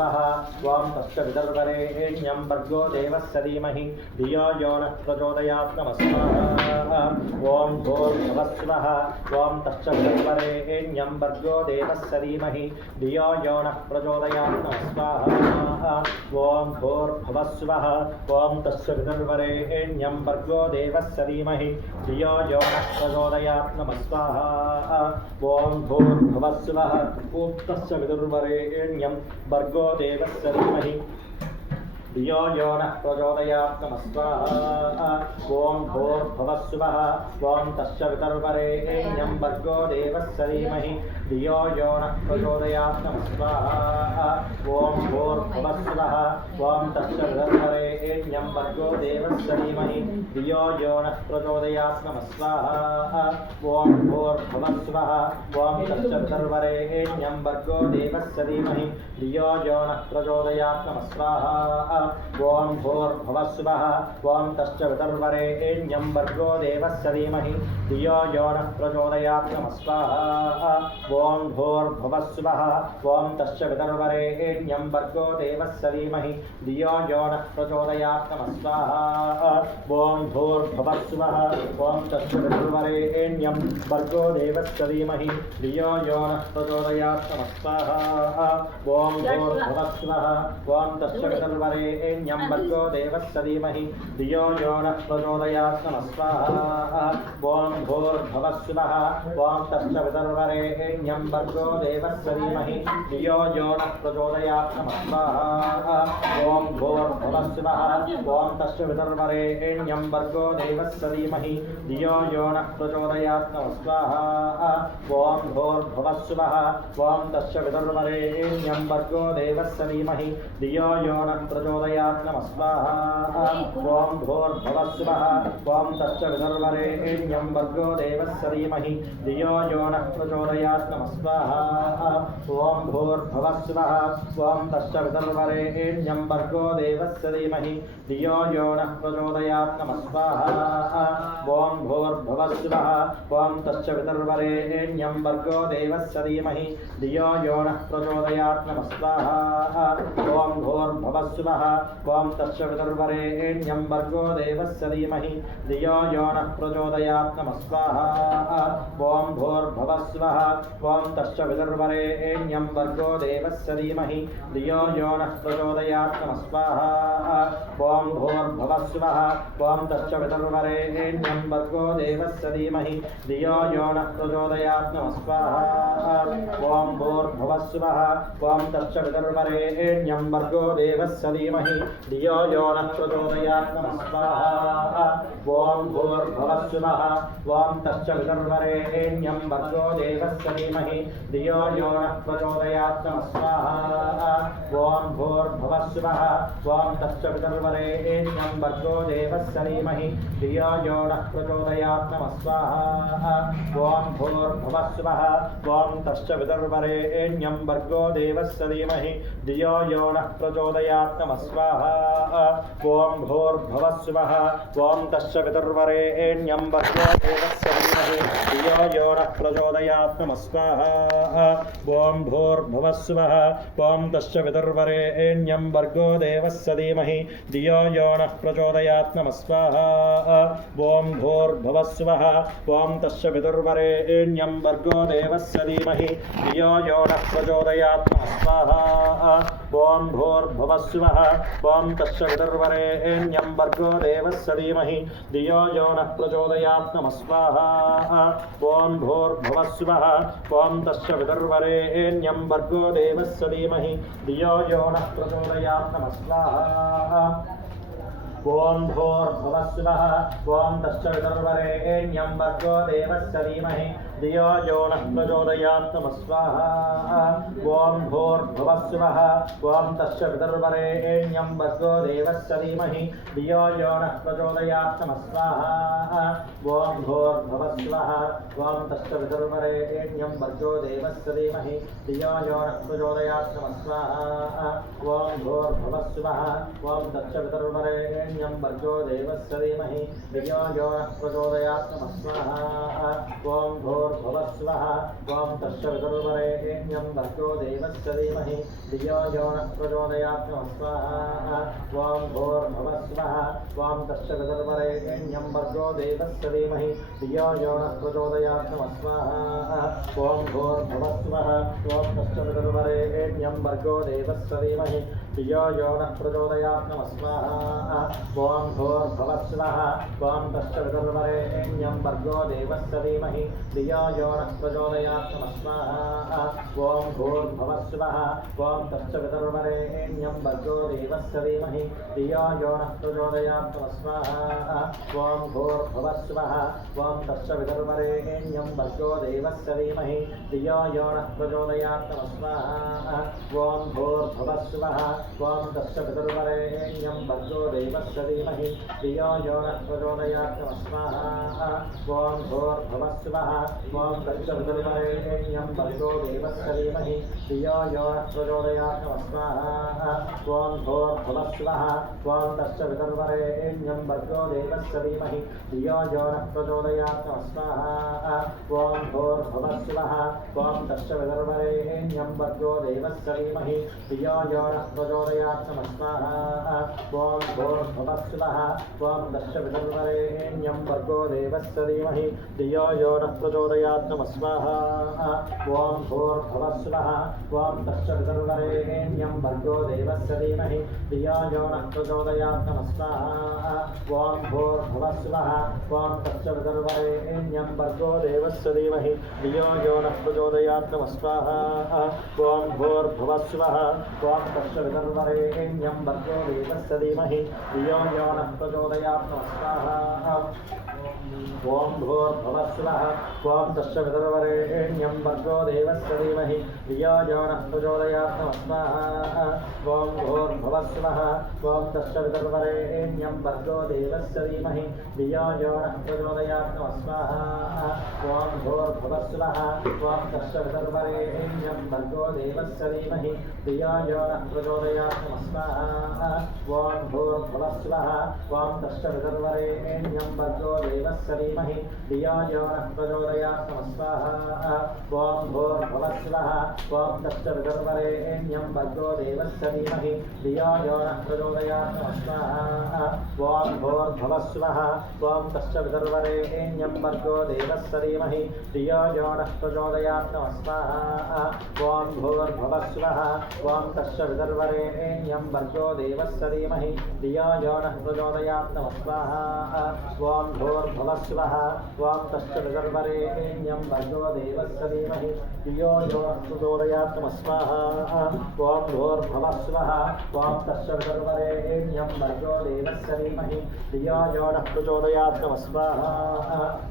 वां तस्य विदर्वरेण्यं भर्गो देवस्य धीमहि धियो यो नः प्रचोदयात् नमस्कारः ॐ भूर्भुवस्सुवः ॐ तस्य विदर्वरेण्यं भर्गो देवस्य धीमहि धियो यो नः प्रचोदयात् नमस्कारः ॐ भूर्भुवस्सुवः ॐ तस्य विदर्वरेण्यं भर्गो देवस्य धीमहि धियो यो नः प्रचोदयात् नमस्कारः ॐ भूर्भुवस्सुवः ॐ तस्य विदर्वरेण्यं भर्गो देवस्य धीमहि धियो यो नः प्रचोदयात् नमस्कारः ॐ भूर्भुवस्सुवः ॐ तस्य विदर्वरेण्यं भर्गो देवस्य धीमहि धियो यो नः प्रचोदयात् नमस्कारः ॐ भूर्भुवस्सुवः ॐ तस्य विदर्वरेण्यं भर्गो देवस्य धीमहि धियो यो नः प्रचोदयात् नमस्कारः ॐ भूर्भुवस्सुवः ॐ तस्य विदर्वरेण्यं भर्गो देवस्य धीमहि धियो यो नः प्रचोदयात् नमस्कारः ॐ भूर्भुवस्सुवः ॐ तस्य विदर्वरेण्यं भर्गो देवस्य धीमहि धियो यो नः प्रचोदयात् नमस्कारः ॐ भूर्भुवस्सुवः ॐ तस्य विदर्वरेण्यं भर्गो देवस्य धीमहि धियो यो नः प्रचोदयात् नमस्कारः ॐ भूर्भुवस्सुवः ॐ तस्य विदर्वरेण्यं भर्गो देवस्य धीमहि धियो यो नः प्रचोदयात् नमस्कारः ॐ भूर्भुवस्सुवः ॐ तस्य विदर्वरेण्यं भर्गो देवस्य धीमहि धियो यो नः प्रचोदयात् नमस्कारः ॐ भूर्भुवस्सुवः ॐ तस्य विदर्वरेण्यं भर्गो देवस्य धीमहि धियो यो नः प्रचोदयात् नमस्कारः ॐ भूर्भुवस्सुवः ॐ तस्य विदर्वरेण्यं भर्गो देवस्य धीमहि धियो यो नः प्रचोदयात् नमस्कारः ॐ भूर्भुवस्सुवः ॐ तस्य विदर्वरेण्यं भर्गो देवस्य धीमहि धियो यो नः प्रचोदयात् नमस्कारः ॐ भूर्भुवस्सुवः ॐ तस्य विदर्वरेण्यं भर्गो देवस्य धीमहि धियो यो नः प्रचोदयात् नमस्कारः ॐ भूर्भुवस्सुवः ॐ तस्य विदर्वरेण्यं भर्गो देवस्य धीमहि धियो यो नः प्रचोदयात् नमस्कारः ॐ भूर्भुवस्सुवः ॐ तस्य विदर्वरेण्यं भर्गो देवस्य धीमहि धियो यो नः प्रचोदयात् नमस्कारः ॐ भूर्भुवस्सुवः ॐ तस्य विदर्वरेण्यं भर्गो देवस्य धीमहि धियो यो नः प्रचोदयात् नमस्कारः ॐ भूर्भुवस्सुवः ॐ तस्य विदर्वरेण्यं भर्गो देवस्य धीमहि धियो यो नः प्रचोदयात् नमस्कारः ॐ भूर्भुवस्सुवः ॐ तस्य विदर्वरेण्यं भर्गो देवस्य धीमहि धियो यो नः प्रचोदयात् नमस्कारः ॐ भूर्भुवस्सुवः ॐ तस्य विदर्वरेण्यं भर्गो देवस्य धीमहि धियो यो नः प्रचोदयात् नमस्कारः ॐ भूर्भुवस्सुवः ॐ तस्य विदर्वरेण्यं भर्गो देवस्य धीमहि धियो यो नः प्रचोदयात् नमस्कारः ॐ भूर्भुवस्सुवः ॐ तस्य विदर्वरेण्यं भर्गो देवस्य धीमहि धियो यो नः प्रचोदयात् नमस्कारः ॐ भूर्भुवस्सुवः ॐ तस्य विदर्वरेण्यं भर्गो देवस्य धीमहि धियो यो नः प्रचोदयात् नमस्कारः ॐ भूर्भुवस्सुवः ॐ तस्य विदर्वरेण्यं भर्गो देवस्य धीमहि धियो यो नः प्रचोदयात् नमस्कारः ॐ भूर्भुवस्सुवः ॐ तस्य विदर्वरेण्यं भर्गो देवस्य धीमहि धियो यो नः प्रचोदयात् नमस्कारः ॐ भूर्भुवस्सुवः ॐ तस्य विदर्वरेण्यं भर्गो देवस्य धीमहि धियो यो नः प्रचोदयात् नमस्कारः ॐ भूर्भुवस्सुवः ॐ तस्य विदर्वरेण्यं भर्गो देवस्य धीमहि धियो यो नः प्रचोदयात् नमस्कारः ॐ भूर्भुवस्सुवः ॐ तस्य विदर्वरेण्यं भर्गो देवस्य धीमहि धियो यो नः प्रचोदयात् नमस्कारः ॐ भूर्भुवस्सुवः ॐ तस्य विदर्वरेण्यं भर्गो देवस्य धीमहि धियो यो नः प्रचोदयात् नमस्कारः ॐ भूर्भुवस्सुवः ॐ तस्य विदर्वरेण्यं भर्गो देवस्य धीमहि धियो यो नः प्रचोदयात् नमस्कारः ॐ भूर्भुवस्सुवः ॐ तस्य विदर्वरेण्यं भर्गो देवस्य धीमहि धियो यो नः प्रचोदयात् नमस्कारः ॐ भूर्भुवस्सुवः ॐ तस्य विदर्वरेण्यं भर्गो देवस्य धीमहि धियो यो नः प्रचोदयात् नमस्कारः ॐ भूर्भुवस्सुवः भूर्भुवस्वः त्वं तस्य विदुर्वरेण्यं भर्गो देवस्य धीमहि धियो यो नः प्रचोदयात् स्वाहा त्वं भूर्भुवस्वः त्वं तस्य विदुर्वरेण्यं भर्गो देवस्य धीमहि धियो यो नः प्रचोदयात् स्वाहा त्वं भूर्भुवस्वः त्वं तस्य विदुर्वरेण्यं भर्गो देवस्य धीमहि धियो यो नः प्रचोदयात् स्वाहा त्वं भूर्भुवस्वः त्वं तस्य विदुर्वरेण्यं भर्गो देवस्य धीमहि धियो यो नः प्रचोदयात् स्वाहा त्वं भूर्भुवस्वः त्वं तस्य विदुर्वरेण्यं भर्गो देवस्य धीमहि धियो यो नः प्रचोदयात् स्वाहा त्वं भूर्भुवस्वः त्वं तस्य विदुर्वरेण्यं भर्गो देवस्य धीमहि धियो यो नः प्रचोदयात् स्वाहा त्वं भूर्भुवस्वः त्वं तस्य विदुर्वरेण्यं भर्गो देवस्य धीमहि धियो यो नः प्रचोदयात् स्वाहा त्वं भूर्भुवस्वः त्वं तस्य विदुर्वरेण्यं भर्गो देवस्य धीमहि धियो यो नः प्रचोदयात् स्वाहा त्वं भूर्भुवस्वः त्वं तस्य विदुर्वरेण्यं भर्गो देवस्य धीमहि धियो यो नः प्रचोदयात् स्वाहा त्वं भूर्भुवस्वः त्वं तस्य विदुर्वरेण्यं भर्गो देवस्य धीमहि धियो यो नः प्रचोदयात् स्वाहा त्वं भूर्भुवस्वः त्वं तस्य विदुर्वरेण्यं भर्गो देवस्य धीमहि धियो यो नः प्रचोदयात् स्वाहा त्वं भूर्भुवस्वः त्वं तस्य विदुर्वरेण्यं भर्गो देवस्य धीमहि धियो यो नः प्रचोदयात् स्वाहा त्वं भूर्भुवस्वः त्वं तस्य विदुर्वरेण्यं भर्गो देवस्य धीमहि धियो यो नः प्रचोदयात् स्वाहा त्वं भूर्भुवस्वः त्वं तस्य विदुर्वरेण्यं भर्गो देवस्य धीमहि धियो यो नः प्रचोदयात् स्वाहा त्वं भूर्भुवस्वः त्वं तस्य विदुर्वरेण्यं भर्गो देवस्य धीमहि धियो यो नः प्रचोदयात् स्वाहा त्वं भूर्भुवस्वः त्वं तस्य विदुर्वरेण्यं भर्गो देवस्य धीमहि धियो यो नः प्रचोदयात् स्वाहा त्वं भूर्भुवस्वः त्वं तस्य विदुर्वरेण्यं भर्गो देवस्य धीमहि धियो यो नः प्रचोदयात् स्वाहा त्वं भूर्भुवस्वः त्वं तस्य विदुर्वरेण्यं भर्गो देवस्य धीमहि धियो यो नः प्रचोदयात् स्वाहा त्वं भूर्भुवस्वः त्वं तस्य विदुर्वरेण्यं भर्गो देवस्य धीमहि धियो यो नः प्रचोदयात् स्वाहा त्वं भूर्भुवस्वः त्वं तस्य विदुर्वरेण्यं भर्गो देवस्य धीमहि धियो यो नः प्रचोदयात् स्वाहा त्वं भूर्भुवस्वः त्वं तस्य विदुर्वरेण्यं भर्गो देवस्य धीमहि धियो यो नः प्रचोदयात् स्वाहा त्वं भूर्भुवस्वः त्वं तस्य विदुर्वरेण्यं भर्गो देवस्य धीमहि धियो यो नः प्रचोदयात् स्वाहा त्वं भूर्भुवस्वः त्वं तस्य विदुर्वरेण्यं भर्गो देवस्य धीमहि धियो यो नः प्रचोदयात् स्वाहा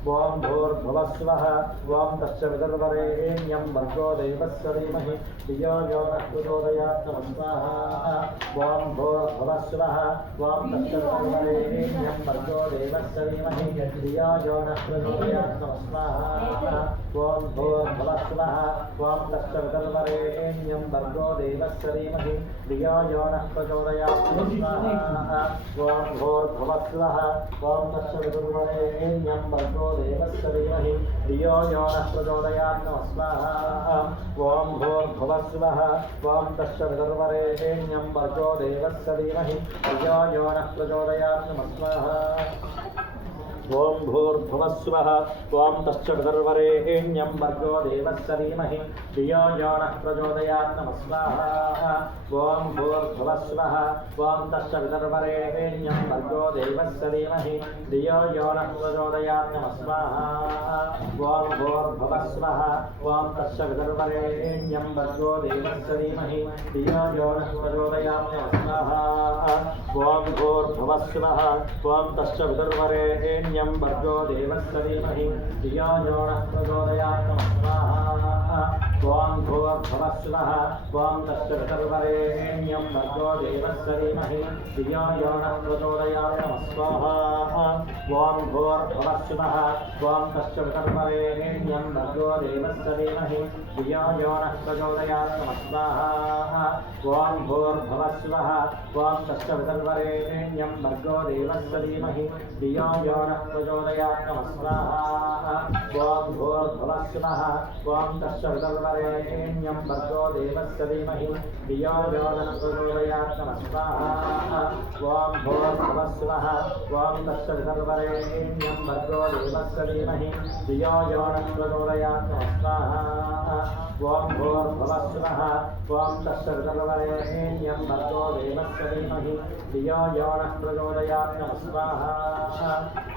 त्वं भूर्भुवस्वः त्वं तस्य विदुर्वरेण्यं भर्गो देवस्य धीमहि धियो यो नः प्रचोदयात् स्वाहा त्वं भूर्भुवस्वः त्वं तस्य विदुर्वरेण्यं भर्गो देवस्य धीमहि धियो यो नः प्रचोदयात् स्वाहा त्वं भूर्भुवस्वः त्वं तस्य विदुर्वरेण्यं भर्गो देवस्य धीमहि धियो यो नः प्रचोदयात् स्वाहा त्वं भूर्भुवस्वः त्वं तस्य विदुर्वरेण्यं भर्गो देवस्य धीमहि धियो यो नः प्रचोदयात् स्वाहा त्वं भूर्भुवस्वः त्वं तस्य विदुर्वरेण्यं भर्गो देवस्य धीमहि धियो यो नः प्रचोदयात् स्वाहा त्वं भूर्भुवस्वः त्वं तस्य विदुर्वरेण्यं भर्गो देवस्य धीमहि धियो यो नः प्रचोदयात् स्वाहा त्वं भूर्भुवस्वः त्वं तस्य विदुर्वरेण्यं भर्गो देवस्य धीमहि धियो यो नः प्रचोदयात् स्वाहा त्वं भूर्भुवस्वः त्वं तस्य विदुर्वरेण्यं भर्गो देवस्य धीमहि धियो यो नः प्रचोदयात् स्वाहा त्वं भूर्भुवस्वः त्वं तस्य विदुर्वरेण्यं भर्गो देवस्य धीमहि धियो यो नः प्रचोदयात् स्वाहा त्वं भूर्भुवस्वः त्वं तस्य विदुर्वरेण्यं वरेण्यं भर्गो देवस्य धीमहि धियो यो नः प्रचोदयात् नमः स्वाहा ॐ भूर्भुवस्सुवः ॐ तस्य वितर्वरेण्यं भर्गो देवस्य धीमहि धियो यो नः प्रचोदयात् नमः स्वाहा ॐ भूर्भुवस्सुवः ॐ तस्य वितर्वरेण्यं भर्गो देवस्य धीमहि धियो यो नः प्रचोदयात् नमः स्वाहा ॐ भूर्भुवस्सुवः ॐ तस्य वितर्वरेण्यं भर्गो देवस्य धीमहि धियो यो नः प्रचोदयात् नमः स्वाहा ॐ भूर्भुवस्सुवः ॐ तस्य वितर्वरेण्यं भर्गो देवस्य धीमहि धियो यो नः प्रचोदयात् नमः स्वाहा ॐ भूर्भुवस्सुवः ॐ तस्य वितर्वरेण्यं भर्गो देवस्य धीमहि धियो यो नः प्रचोदयात् नमः स्वाहा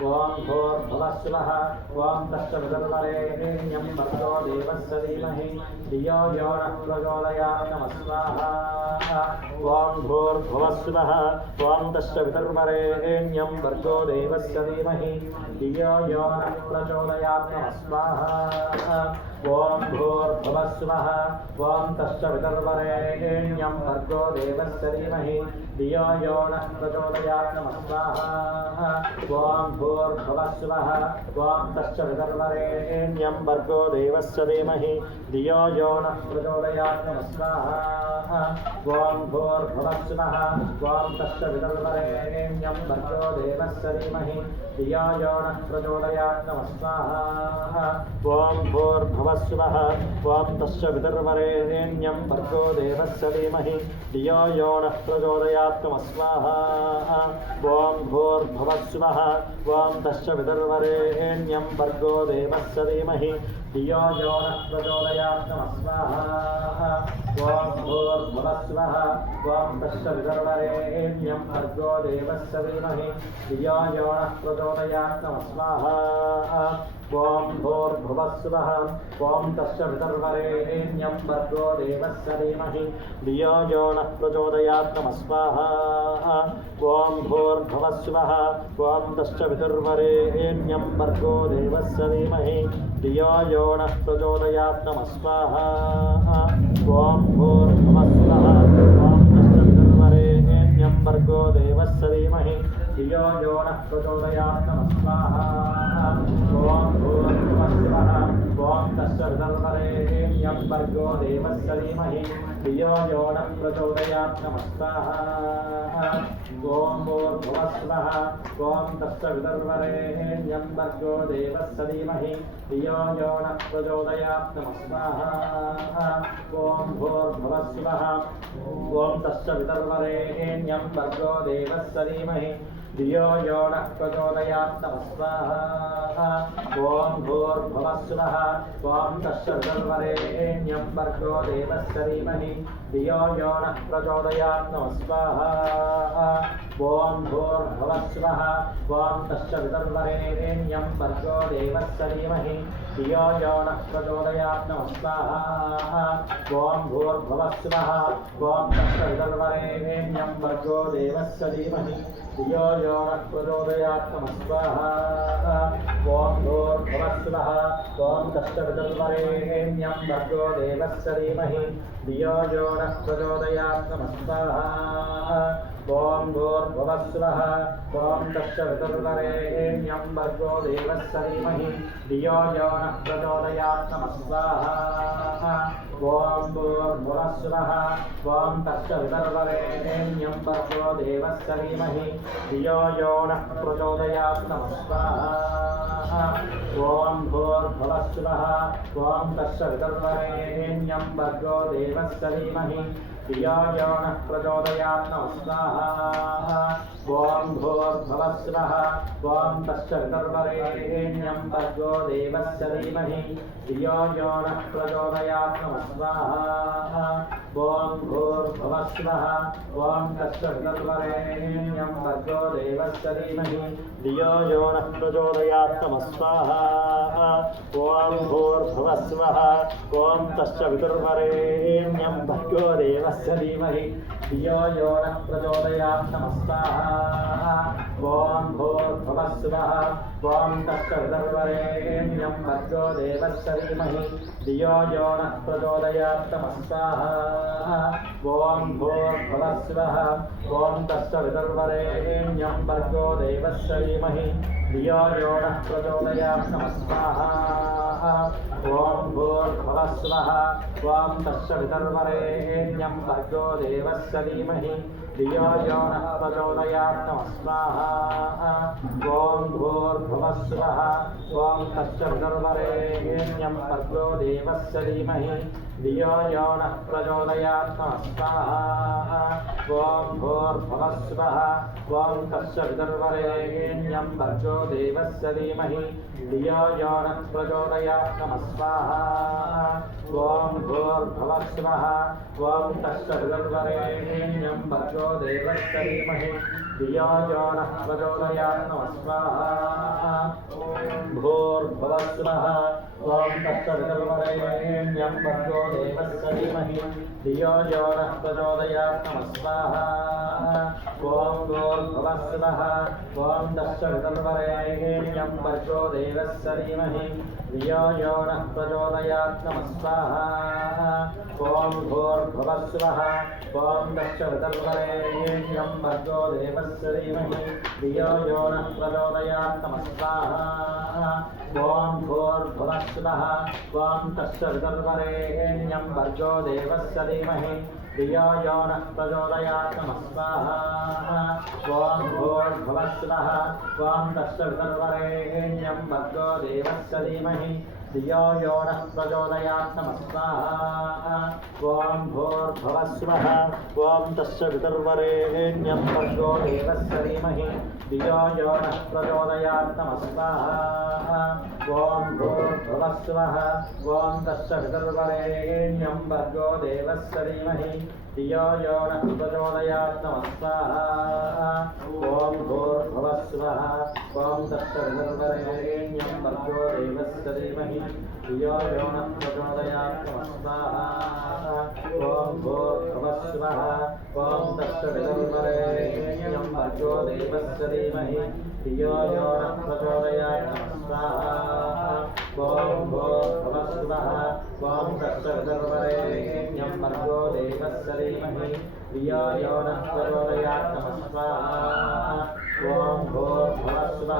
ॐ भूर्भुवस्सुवः ॐ तस्य वितर्वरेण्यं भर्गो देवस्य धीमहि धियो यो नः प्रचोदयात् नमः स्वाहा ॐ भूर्भुवस्सुवः ॐ तस्य वितर्वरेण्यं भर्गो देवस्य धीमहि धियो यो नः प्रचोदयात् नमः स्वाहा ॐ भूर्भुवस्सुवः ॐ तस्य वितर्वरेण्यं भर्गो देवस्य धीमहि धियो यो नः प्रचोदयात् नमः स्वाहा ॐ भूर्भुवस्सुवः ॐ तस्य वितर्वरेण्यं भर्गो देवस्य धीमहि धियो यो नः प्रचोदयात् नमः स्वाहा ॐ भूर्भुवस्सुवः ॐ तस्य वितर्वरेण्यं भर्गो देवस्य धीमहि धियो यो नः प्रचोदयात् नमः स्वाहा ॐ भूर्भुवस्सुवः ॐ तस्य वितर्वरेण्यं भर्गो देवस्य धीमहि धियो यो नः प्रचोदयात् नमः स्वाहा ॐ भूर्भुवस्सुवः ॐ तस्य वितर्वरेण्यं भर्गो देवस्य धीमहि धियो यो नः प्रचोदयात् नमः स्वाहा ॐ भूर्भुवस्सुवः ॐ तस्य वितर्वरेण्यं भर्गो देवस्य धीमहि धियो यो नः प्रचोदयात् नमः स्वाहा ॐ भूर्भुवस्सुवः ॐ तस्य वितर्वरेण्यं भर्गो देवस्य धीमहि धियो यो नः प्रचोदयात् नमः स्वाहा ॐ भूर्भुवस्सुवः ॐ तस्य वितर्वरेण्यं भर्गो देवस्य धीमहि धियो यो नः प्रचोदयात् नमः स्वाहा ॐ भूर्भुवस्सुवः ॐ तस्य वितर्वरेण्यं भर्गो देवस्य धीमहि धियो यो नः प्रचोदयात् नमः स्वाहा ॐ भूर्भुवस्सुवः ॐ तस्य वितर्वरेण्यं भर्गो देवस्य धीमहि धियो यो नः प्रचोदयात् नमः स्वाहा ॐ भूर्भुवस्सुवः ॐ तस्य वितर्वरेण्यं भर्गो देवस्य धीमहि धियो यो नः प्रचोदयात् नमः स्वाहा ॐ भूर्भुवस्सुवः ॐ तस्य वितर्वरेण्यं भर्गो देवस्य धीमहि धियो यो नः प्रचोदयात् नमः स्वाहा ॐ भूर्भुवस्सुवः ॐ तस्य वितर्वरेण्यं भर्गो देवस्य धीमहि धियो यो नः प्रचोदयात् नमः स्वाहा ॐ भूर्भुवस्सुवः ॐ तस्य वितर्वरेण्यं भर्गो देवस्य धीमहि धियो यो नः प्रचोदयात् नमः स्वाहा ॐ भूर्भुवस्सुवः ॐ तस्य वितर्वरेण्यं भर्गो देवस्य धीमहि धियो यो नः प्रचोदयात् नमः स्वाहा ॐ भूर्भुवस्सुवः ॐ तस्य वितर्वरेण्यं भर्गो देवस्य धीमहि धियो यो नः प्रचोदयात् नमः स्वाहा ॐ भूर्भुवस्सुवः ॐ तस्य वितर्वरेण्यं भर्गो देवस्य धीमहि धियो यो नः प्रचोदयात् नमः स्वाहा ॐ भूर्भुवस्सुवः ॐ तस्य वितर्वरेण्यं भर्गो देवस्य धीमहि धियो यो नः प्रचोदयात् नमः स्वाहा ॐ भूर्भुवस्सुवः ॐ तस्य वितर्वरेण्यं भर्गो देवस्य धीमहि धियो यो नः प्रचोदयात् नमः स्वाहा ॐ भूर्भुवस्सुवः ॐ तस्य वितर्वरेण्यं भर्गो देवस्य धीमहि धियो यो नः प्रचोदयात् नमः स्वाहा ॐ भूर्भुवस्सुवः ॐ तस्य वितर्वरेण्यं भर्गो देवस्य धीमहि धियो यो नः प्रचोदयात् नमः स्वाहा ॐ भूर्भुवस्सुवः ॐ तस्य वितर्वरेण्यं भर्गो देवस्य धीमहि धियो यो नः प्रचोदयात् नमः स्वाहा ॐ भूर्भुवस्सुवः ॐ तस्य वितर्वरेण्यं भर्गो देवस्य धीमहि धियो यो नः प्रचोदयात् नमः स्वाहा ఓం భూర్భువస్సువః ఓం తత్సవితుర్వరేణ్యం భర్గో దేవస్య ధీమహి ధియో యో నః ప్రచోదయాత్ నమః స్వాహా ఓం భూర్భువస్సువః ఓం తత్సవితుర్వరేణ్యం భర్గో దేవస్య ధీమహి ధియో యో నః ప్రచోదయాత్ నమః స్వాహా ఓం భూర్భువస్సువః ఓం తత్సవితుర్వరేణ్యం భర్గో దేవస్య ధీమహి ధియో యో నః ప్రచోదయాత్ నమః స్వాహా ఓం భూర్భువస్సువః ఓం తత్సవితుర్వరేణ్యం భర్గో దేవస్య ధీమహి ధియో యో నః ప్రచోదయాత్ నమః స్వాహా ఓం భూర్భువస్సువః ఓం తత్సవితుర్వరేణ్యం భర్గో దేవస్య ధీమహి ధియో యో నః ప్రచోదయాత్ నమః స్వాహా భూర్భువస్సువః ఓం తత్సవితుర్వరేణ్యం భర్గో దేవస్య ధీమహి ధియో యో నః ప్రచోదయాత్ నమః స్వాహా ఓం భూర్భువస్సువః ఓం తత్సవితుర్వరేణ్యం భర్గో దేవస్య ధీమహి ధియో యో నః ప్రచోదయాత్ నమః స్వాహా ఓం భూర్భువస్సువః ఓం తత్సవితుర్వరేణ్యం భర్గో దేవస్య ధీమహి ధియో యో నః ప్రచోదయాత్ నమః స్వాహా ఓం భూర్భువస్సువః ఓం తత్సవితుర్వరేణ్యం భర్గో దేవస్య ధీమహి ధియో యో నః ప్రచోదయాత్ నమః స్వాహా ఓం భూర్భువస్సువః ఓం తత్సవితుర్వరేణ్యం భర్గో దేవస్య ధీమహి ధియో యో నః ప్రచోదయాత్ నమః స్వాహా ఓం భూర్భువస్సువః ఓం తత్సవితుర్వరేణ్యం భర్గో దేవస్య ధీమహి ధియో యో నః ప్రచోదయాత్ నమః స్వాహా ఓం భూర్భువస్సువః ఓం తత్సవితుర్వరేణ్యం భర్గో దేవస్య ధీమహి ధియో యో నః ప్రచోదయాత్ నమః స్వాహా ఓం భూర్భువస్సువః ఓం తత్సవితుర్వరేణ్యం భర్గో దేవస్య ధీమహి ధియో యో నః ప్రచోదయాత్ నమః స్వాహా ఓం భూర్భువస్సువః ఓం తత్సవితుర్వరేణ్యం భర్గో దేవస్య ధీమహి ధియో యో నః ప్రచోదయాత్ నమః స్వాహా ఓం భూర్భువస్సువః ఓం తత్సవితుర్వరేణ్యం భర్గో దేవస్య ధీమహి ధియో యో నః ప్రచోదయాత్ నమః స్వాహా ఓం భూర్భువస్సువః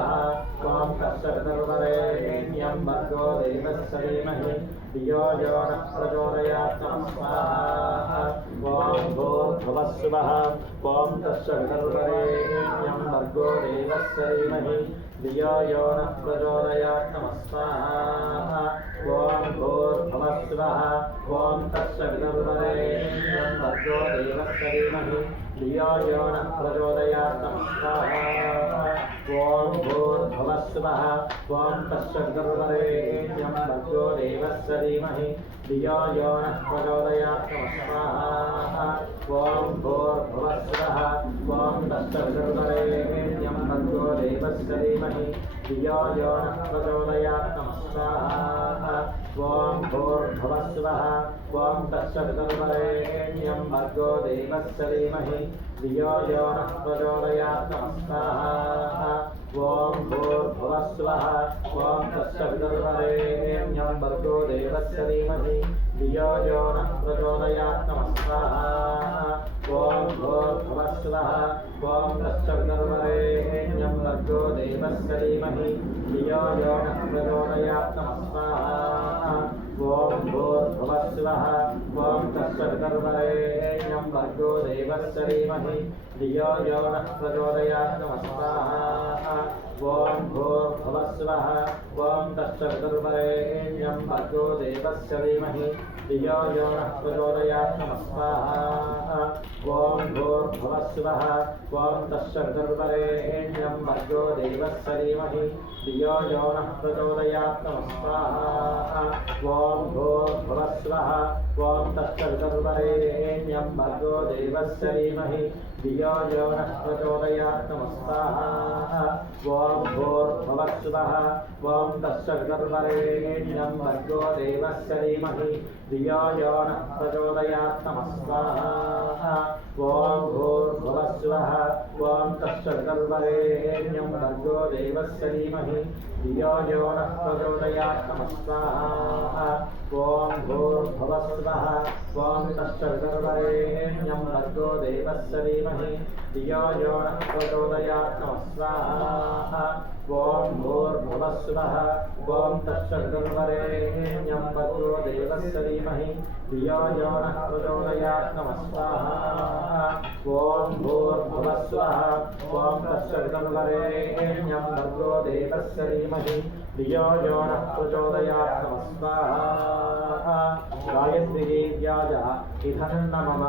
ఓం తత్సవితుర్వరేణ్యం భర్గో దేవస్య ధీమహి ధియో యో నః ప్రచోదయాత్ నమః స్వాహా ఓం భూర్భువస్సువః ఓం తత్సవితుర్వరేణ్యం భర్గో దేవస్య ధీమహి ధియో యో నః ప్రచోదయాత్ నమః స్వాహా ఓం భూర్భువస్సువః ఓం తత్సవితుర్వరేణ్యం భర్గో దేవస్య ధీమహి ధియో యో నః ప్రచోదయాత్ నమః స్వాహా ఓం భూర్భువస్సువః ఓం తత్సవితుర్వరేణ్యం భర్గో దేవస్య ధీమహి ధియో యో నః ప్రచోదయాత్ నమః స్వాహా ఓం భూర్భువస్సువః ఓం తత్సవితుర్వరేణ్యం భర్గో దేవస్య ధీమహి ధియో యో నః ప్రచోదయాత్ నమః స్వాహా ఓం భూర్భువస్సువః ఓం తత్సవితుర్వరేణ్యం భర్గో దేవస్య ధీమహి ధియో యో నః ప్రచోదయాత్ నమః స్వాహా ఓం భూర్భువస్సువః ఓం తత్సవితుర్వరేణ్యం భర్గో దేవస్య ధీమహి ధియో యో నః ప్రచోదయాత్ నమః స్వాహా ఓం భూర్భువస్సువః ఓం తత్సవితుర్వరేణ్యం భర్గో దేవస్య ధీమహి ధియో యో నః ప్రచోదయాత్ నమః స్వాహా ఓం భూర్భువస్సువః ఓం తత్సవితుర్వరేణ్యం భర్గో దేవస్య ధీమహి ధియో యో నః ప్రచోదయాత్ నమః స్వాహా ఓం భూర్భువస్సువః ఓం తత్సవితుర్వరేణ్యం భర్గో దేవస్య ధీమహి ధియో యో నః ప్రచోదయాత్ నమః స్వాహా ఓం భూర్భువస్సువః ఓం తత్సవితుర్వరేణ్యం భర్గో దేవస్య ధీమహి ధియో యో నః ప్రచోదయాత్ నమః స్వాహా ఓం భూర్భువస్సువః ఓం తత్సవితుర్వరేణ్యం భర్గో దేవస్య ధీమహి ధియో యో నః ప్రచోదయాత్ నమః స్వాహా ఓం భూర్భువస్సువః ఓం తత్సవితుర్వరేణ్యం భర్గో దేవస్య ధీమహి ధియో యో నః ప్రచోదయాత్ నమః స్వాహా ఓం భూర్భువస్సువః ఓం తత్సవితుర్వరేణ్యం चतुर्वरेण्यं भर्गो देवस्य धीमहि धियो यो नः प्रचोदयात् नमः स्वाहा ॐ भूर्भुवः स्वः ॐ तश्चतुर्वरेण्यं भर्गो देवस्य धीमहि धियो यो नः प्रचोदयात् नमः स्वाहा ॐ भूर्भुवः स्वः ॐ तश्चतुर्वरेण्यं भर्गो देवस्य धीमहि धियो यो नः प्रचोदयात् नमः स्वाहा ॐ भूर्भुवः स्वः ॐ तत्सवितुर्वरेण्यं भर्गो देवस्य धीमहि धियो यो नः प्रचोदयात् नमः स्वाहा गायत्री देव्याय इदं नमः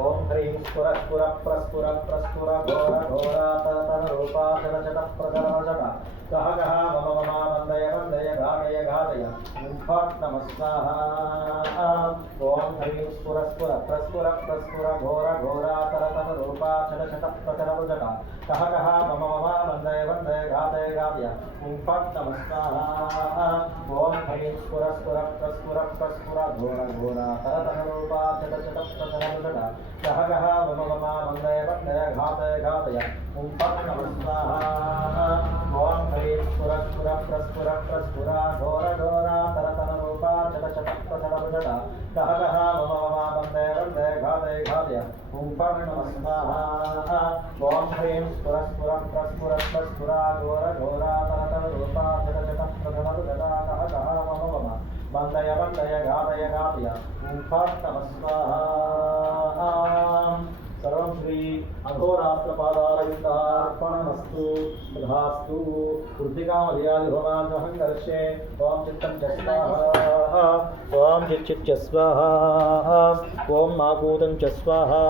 ओम ह्रीं स्फुर स्फुर प्रस्फुर प्रस्फुर घोर घोरातन रूपाचल प्रचल कह कह मम मम वंदय वंदय घातय घातय फट नमः स्वाहा ओम ह्रीं स्फुर स्फुर प्रस्फुर प्रस्फुर घोर घोरातन रूपाचल प्रचल कह कह मम मम वंदय वंदय घातय घातय फट नमः स्वाहा ओम ह्रीं स्फुर स्फुर प्रस्फुर प्रस्फुर घोर घोरातन रूपाचल प्रचल कह कह मम मम वंदय वंदय घातय घातय फट नमः स्वाहा ओम ह्रीं स्फुर स्फुर प्रस्फुर प्रस्फुर घोर घोरातन रूपाचल प्रचल कह कह मम मम वंदय वंदय घातय घातय फट नमः स्वाहा ओम ह्रीं स्फुर स्फुर प्रस्फुर प्रस्फुर घोर घोरातन रूपाचल प्रचल कह कह मम मम वंदय वंदय घातय घातय फट नमः स्वाहा सर्वं श्री अघोरात्रपादारविन्दार्पणमस्तु तथास्तु वृद्धिकामधियादिभवान् करिष्ये ॐ चित्तं च स्वाहा ॐ चिच्चिच्च स्वाहा ॐ माकूतं च स्वाहा